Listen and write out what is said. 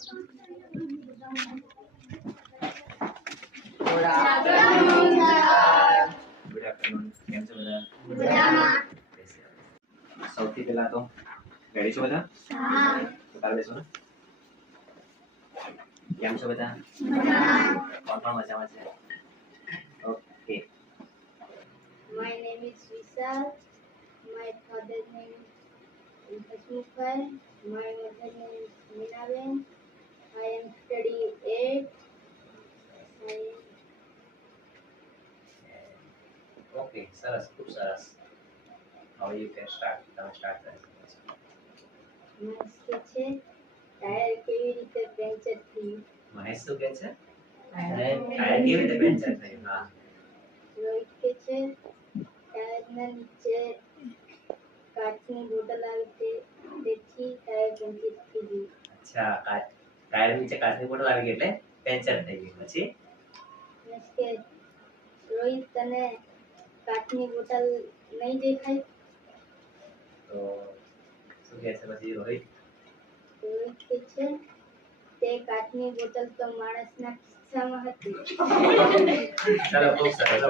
કેમ છો બધા? સૌથી પહેલા તો રેડી છો બધા? તારે બેસો ને. કેમ છો બધા? કોણ કોણ મજામાં છે? Okay. My name is Vishal. My father's name is Hasmukhan. My mother's name is Minaben. I am studying 8. Okay, સરસ, ખૂબ સરસ. હવે યુ કેન સ્ટાર્ટ. તમે સ્ટાર્ટ કરી શકો છો. મહેશ કે છે ટાયર કેવી રીતે પંચર થયું? મહેશ શું કહે છે? ટાયર કેવી રીતે પંચર થયું? હા. રોહિત કે છે ટાયરના નીચે કાચની બોટલ આવી છે તેથી ટાયર પંચર થઈ ગયું. અચ્છા, ટાયર નીચે કાચની બોટલ આવી ગઈ એટલે પંચર થઈ ગયું. પછી મહેશ કે રોહિત તને કાચની બોટલ નહીં દેખાય? તો શું કહે છે પછી રોહિત? રોહિત કે છે તે કાચની બોટલ તો માણસના ખિસ્સામાં હતી. ચાલો, ખૂબ સરસ.